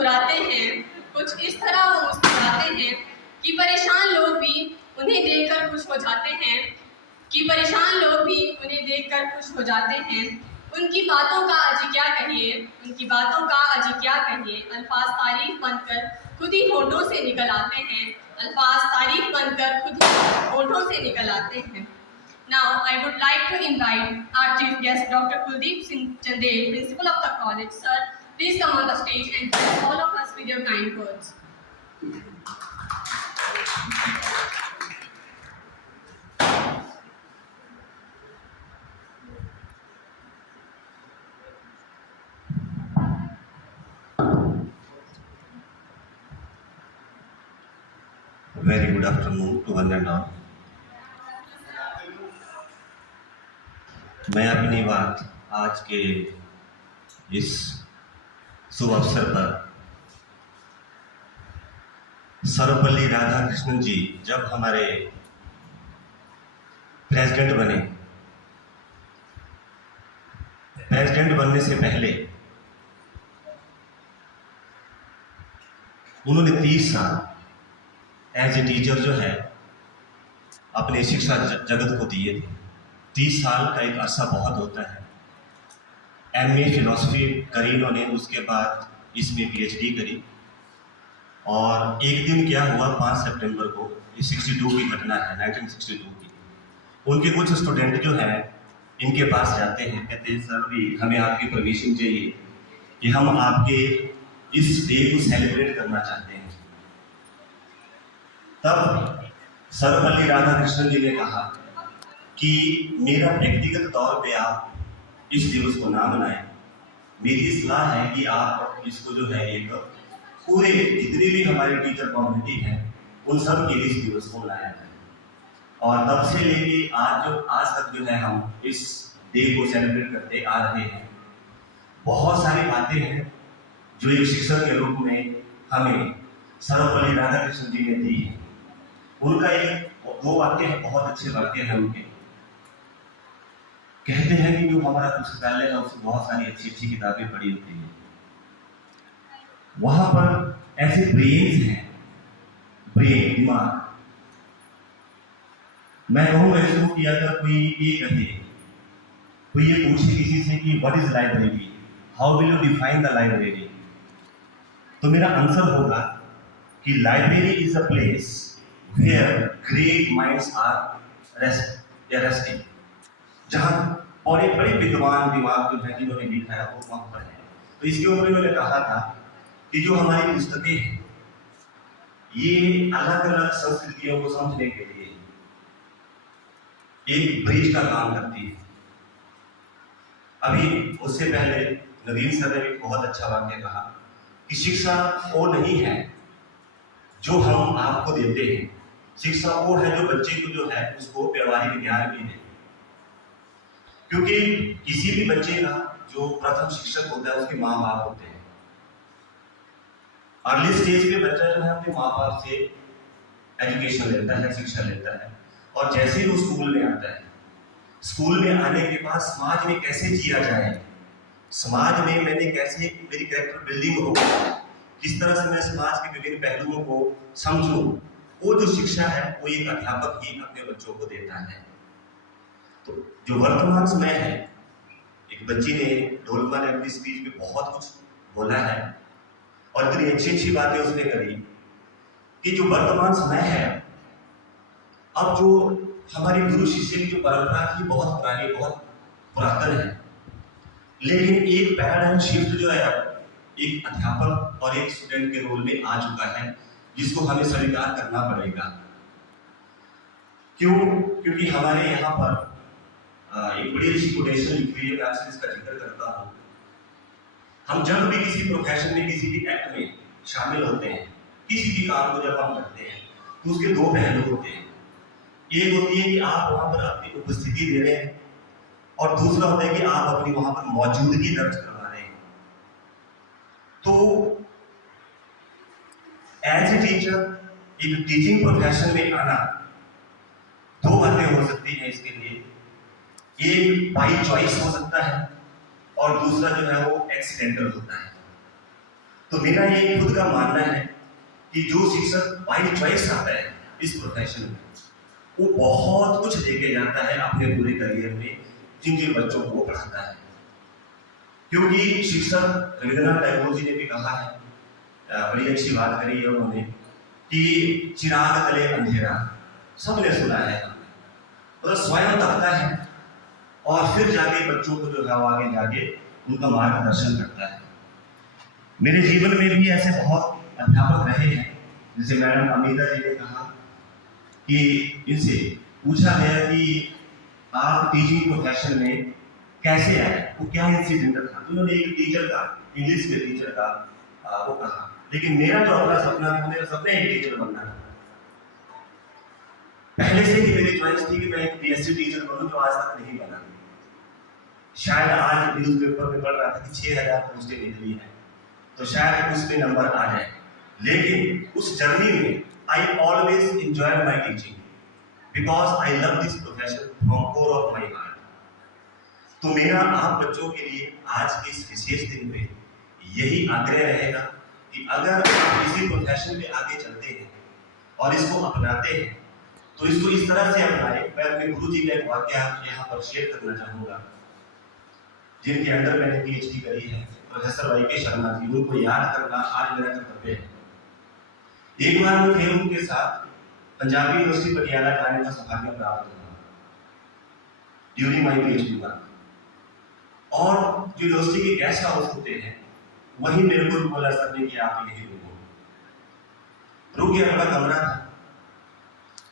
मुस्कुराते हैं, कुछ इस तरह वो मुस्कुराते हैं कि परेशान लोग भी उन्हें देखकर खुश हो जाते हैं, उनकी बातों का अजी क्या कहिए, अल्फाज तारीफ बनकर खुद ही होठों से निकल आते हैं। Now I would like to invite our chief guest, Dr. Kuldeep Singh Chandel, principal of the college. Sir, please come on the stage and bless all of us with your kind words. Very good afternoon to one and all. मैं अपनी बात आज के इस शुभ अवसर पर सर्वपल्ली राधाकृष्णन जी जब हमारे प्रेसिडेंट बनने से पहले उन्होंने 30 साल एज ए टीचर जो है अपने शिक्षा जगत को दिए थे। 30 साल का एक अरसा बहुत होता है। MA फिलोसफी करी उन्होंने, उसके बाद इसमें PhD करी। और एक दिन क्या हुआ, 5 सितंबर को, ये 62 की घटना है, 1962 की। उनके कुछ स्टूडेंट जो हैं इनके पास जाते हैं, कहते हैं सर भी हमें आपकी परमिशन चाहिए कि हम आपके इस डे को सेलिब्रेट करना चाहते हैं। तब सर्वपल्ली राधाकृष्णन जी ने कहा कि मेरा व्यक्तिगत तौर पे आप इस दिवस को ना मनाएं, मेरी सलाह है कि आप इसको जो है एक पूरे जितनी भी हमारी टीचर कम्युनिटी है उन सब के लिए इस दिवस को मनाया जाए। और तब से लेके आज तक जो है हम इस डे को सेलिब्रेट करते आ रहे हैं। बहुत सारी बातें हैं जो एक शिक्षक के रूप में हमें सर्वपल्ली राधाकृष्णन जी ने दी है। उनका एक 2 वाक्य है, बहुत अच्छे वाक्य हैं उनके। कहते हैं कि जो हमारा पुस्तकालय है उसमें बहुत सारी अच्छी अच्छी किताबें पढ़ी होती हैं, वहां पर ऐसे ब्रेन्स हैं, दिमाग। मैं कहूँगा इसको कि अगर कोई ये कहे, कोई ये पूछे किसी से कि what is library, how will you define the library, तो मेरा आंसर होगा कि library is a place where great minds are resting, जहाँ बड़े विद्वान दिमाग जो है जिन्होंने लिखा है वो वहाँ पर है। तो इसके ऊपर इन्होंने कहा था कि जो हमारी पुस्तकें हैं ये अलग अलग संस्कृतियों को समझने के लिए एक ब्रिज का काम करती है। अभी उससे पहले नवीन सर ने एक बहुत अच्छा वाक्य कहा कि शिक्षा वो नहीं है जो हम आपको देते हैं, शिक्षा वो है जो बच्चे को जो है उसको व्यवहारिक ज्ञान भी दे। क्योंकि किसी भी बच्चे का जो प्रथम शिक्षक होता है उसके माँ बाप होते हैं। अर्ली स्टेज पे बच्चा जो है अपने माँ बाप से एजुकेशन लेता है, शिक्षा लेता है। और जैसे ही वो स्कूल में आता है, स्कूल में आने के बाद समाज में कैसे जिया जाए, समाज में मैंने कैसे मेरी कैरेक्टर बिल्डिंग हो, किस तरह से मैं समाज के विभिन्न पहलुओं को समझूं, वो जो शिक्षा है वो एक अध्यापक ही अपने बच्चों को देता है। तो जो वर्तमान समय है, एक बच्ची ने ढोलमा ने अपनी स्पीच में बहुत कुछ बोला है और इतनी अच्छी अच्छी बातें उसने करी कि जो वर्तमान समय है, अब जो हमारी गुरु शिष्य की जो परंपरा थी बहुत पुरानी, बहुत पुरातन है। लेकिन एक पैराडाइम शिफ्ट जो है अब एक अध्यापक और एक स्टूडेंट के रोल में आ चुका है, जिसको हमें स्वीकार करना पड़ेगा। क्यों? क्योंकि हमारे यहाँ पर एक बड़ी अच्छी कोटेशन लिखी हुई है, मैं आपसे इसका जिक्र करता हूँ। हम जब भी किसी प्रोफेशन में, किसी भी एक्ट में शामिल होते हैं, किसी भी काम को जब हम करते हैं, तो उसके 2 पहलू होते हैं। एक होती है कि आप वहां पर अपनी उपस्थिति दे रहे हैं, और दूसरा होता है कि आप अपनी वहां पर मौजूदगी दर्ज करवा रहे हैं। तो एज ए टीचर एक टीचिंग प्रोफेशन में आना, 2 बातें हो सकती हैं इसके लिए। एक बाई चॉइस हो सकता है और दूसरा जो है वो एक्सीडेंटल होता है। तो मेरा ये खुद का मानना है कि जो शिक्षक बाई चॉइस आता है इस प्रोफेशन में, वो बहुत कुछ लेके जाता है अपने पूरे करियर में जिन जिन बच्चों को वो पढ़ाता है। क्योंकि शिक्षक रविंद्रनाथ टैगोर जी ने भी कहा है, बड़ी अच्छी बात करी है उन्होंने, कि चिराग तले अंधेरा, सबने सुना है, मतलब स्वयं तकता है और फिर जाके बच्चों को जो है आगे जाके उनका मार्गदर्शन करता है। मेरे जीवन में भी ऐसे बहुत अध्यापक रहे हैं, जैसे मैडम अमीदा जी ने कहा कि इनसे पूछा गया कि आप टीचिंग प्रोफेशन में कैसे आए, वो क्या इंसिडेंट था। उन्होंने एक टीचर का, इंग्लिश के टीचर का वो कहा, लेकिन मेरा जो अपना सपना था, मेरा सपना एक टीचर बनना था। पहले से ही मेरी चॉइस थी कि मैं एक बीएससी टीचर बनूं, जो आज तक नहीं बना। शायद आज न्यूज़पेपर में पढ़ रहा था कि 6000 पोस्टें निकली हैं, तो शायद उस पे नंबर आ जाए, लेकिन उस जर्नी में I always enjoy my teaching because I love this profession from core of my heart. तो मेरा आप बच्चों के लिए आज के इस विशेष दिन पे यही आग्रह रहेगा कि अगर आप किसी प्रोफेशन में आगे चलते हैं और इसको अपनाते हैं, तो इसको इस तरह से अपनाएं। मैं अपने गुरु जी का एक वाक्य यहाँ पर शेयर करना चाहूँगा, जिनके अंडर मैंने पीएचडी करी है, प्रोफेसर वाई के शर्मा जी। उनको याद करना आज मेरा कर्तव्य है। एक बार मुझे उनके साथ पंजाबी यूनिवर्सिटी पटियाला जाने का सौभाग्य प्राप्त हुआ ड्यूरिंग माई पीएचडी वर्क, और जो यूनिवर्सिटी के गेस्ट हाउस होते हैं वही मेरे को बोला सर ने कि आप यही रुक गया। बड़ा कमरा था,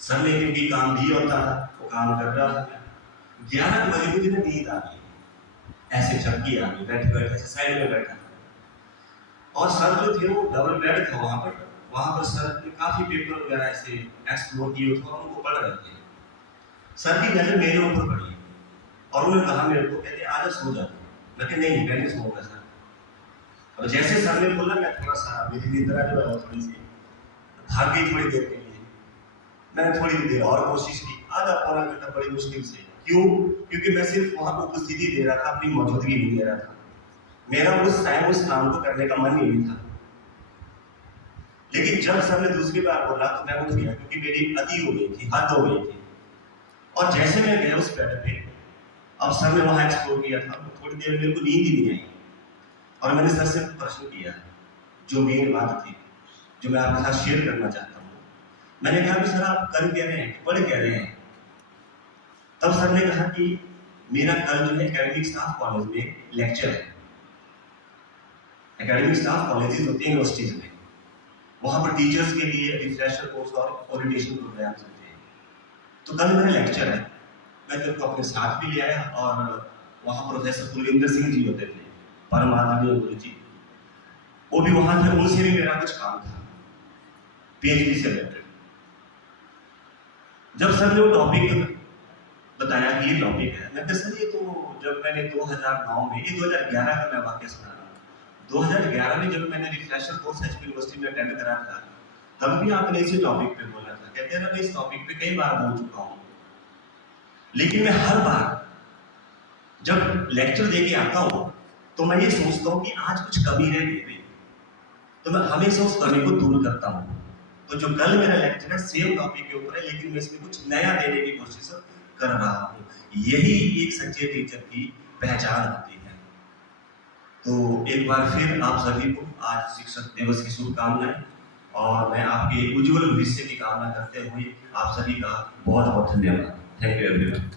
सर ने क्योंकि काम दिया होता था वो काम कर रहा था। 11 बजे मुझे नींद आ गई, ऐसे झपकी आ गई, बैठे बैठे साइड में बैठा, और सर जो थे वो डबल बेड था वहां पर सर ने काफी पेपर वगैरह ऐसे एक्सप्लोर किए थे और उनको पढ़ रहे थे। सर की नजर मेरे ऊपर पड़ी और उन्होंने कहा मेरे को, कहते आजा सो जा। मैं कहा नहीं, मैं नहीं सोऊंगा सर। और जैसे सर ने बोला, मैं थोड़ा सा मेरी निद्रा जो है थोड़ी सी भाग गई थोड़ी देर के लिए। मैंने थोड़ी देर और कोशिश की, आधा पौना घंटा बड़ी मुश्किल से। क्यों? क्योंकि मैं सिर्फ वहां पर उपस्थिति दे रहा था, अपनी मौजूदगी नहीं दे रहा था। मेरा उस टाइम उस काम को करने का मन नहीं था। लेकिन जब सर ने दूसरी बार बोला तो मैं उठ गया, क्योंकि मेरी अति हो गई थी, हद हो गई थी। और जैसे मैं गया उस बेड पे, अब सर ने वहां एक्सप्लोर किया था, तो थोड़ी देर मेरे को नींद ही नहीं आई। और मैंने सर से प्रश्न किया जो मेन बात थी, जो मैं आपके साथ शेयर करना चाहता हूँ। मैंने कहा कि सर आप कर क्या रहे हैं, पढ़ क्या रहे हैं? तब सर ने कहा कि मेरा कल जो है एकेडमिक स्टाफ कॉलेज में लेक्चर है। एकेडमिक स्टाफ कॉलेजेस होते हैं यूनिवर्सिटीज में, वहां पर टीचर्स के लिए रिफ्रेशर कोर्स और ओरिएंटेशन प्रोग्राम्स होते हैं। तो कल मेरा लेक्चर है, मैं तेरे को अपने साथ भी ले आया, और वहां प्रोफेसर कुलविंदर सिंह जी होते थे, परम आदरणीय गुरु जी, वो भी वहां थे। उनसे भी मेरा कुछ काम था पीएचडी से रिलेटेड। जब सर ने वो टॉपिक बताया कि ये टॉपिक है, मैं कहा सर ये तो जब मैंने 2009 में, ये 2011 का मैं वाक्य सुना रहा हूँ। 2011 में जब मैंने रिफ्रेशर कोर्स एचपी यूनिवर्सिटी में अटेंड करा था, तब भी आपने इसी टॉपिक पे बोला था। कहते हैं ना, मैं इस टॉपिक पे कई बार बोल चुका हूँ, लेकिन मैं हर बार जब लेक्चर देके आता हूँ तो मैं ये सोचता हूँ कि आज कुछ कमी रह गई, तो मैं हमेशा उस कमी को दूर करता हूँ। तो जो कल मेरा लेक्चर है सेम टॉपिक के ऊपर है, लेकिन मैं इसमें कुछ नया देने की कोशिश कर रहा हूँ। यही एक सच्चे टीचर की पहचान होती है। तो एक बार फिर आप सभी को आज शिक्षक दिवस की शुभकामनाएं, और मैं आपके उज्जवल भविष्य की कामना करते हुए आप सभी का बहुत बहुत धन्यवाद। Thank you everyone.